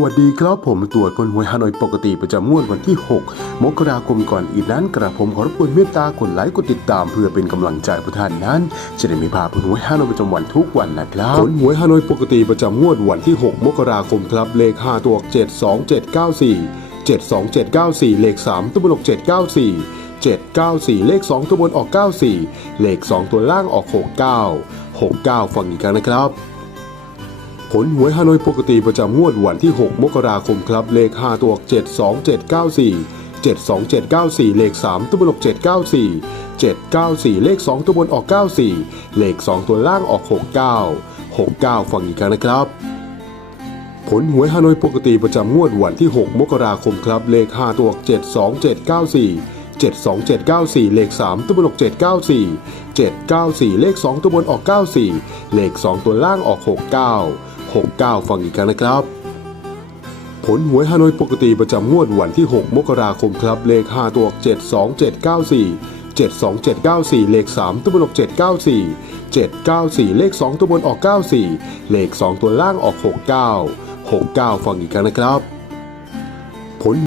วัสดีครับผมตรวจคนหวยฮานอยปกติประจำงวดวันที่ 6 มกราคมก่อนอีกนั้นกระผมขอรบกวนเมตตากดไลค์กดติดตามเพื่อเป็นกำลังใจประท่านนั้น จะได้มีภาพผลหวยฮานอยประจำวันทุกวันนะครับผลหวยฮานอยปกติประจำงวดวันที่ 6 มกราคมครับเลข 5 ตัวออก72794 72794 เลข 3 ตัวบนออก794 794 เลข 2 ตัวบนออก 94 เลข 2 ตัวล่างออก 69 69 ฟังอีกครั้งนะครับ ผลหวยฮานอยปกติประจำงวดวันที่ 6 มกราคมครับ เลข 5 ตัว72794 72794 เลข 3 ตัวบนออก794 794 เลข 2 ตัวบนออก 94 เลข 2 ตัวล่างออก 69 69 ฟังอีกครั้งนะครับ ผลหวยฮานอยปกติประจำงวดวันที่ 6 มกราคมครับ เลข 5 ตัว 72794 72794 เลข 3 ตัวบนออก 794 794 เลข 2 ตัวบนออก 94 เลข 2 ตัวล่างออก 69 69 ฟังอีกครั้งนะครับ ผลหวยฮานอยปกติประจำงวดวันที่ 6 มกราคมครับ เลข 5 ตัวออก 72794 72794 เลข 3 ตัวบนออก 794 794 เลข 2 ตัวบนออก 94 เลข 2 ตัวล่างออก 69 69 ฟังอีกครั้งนะครับ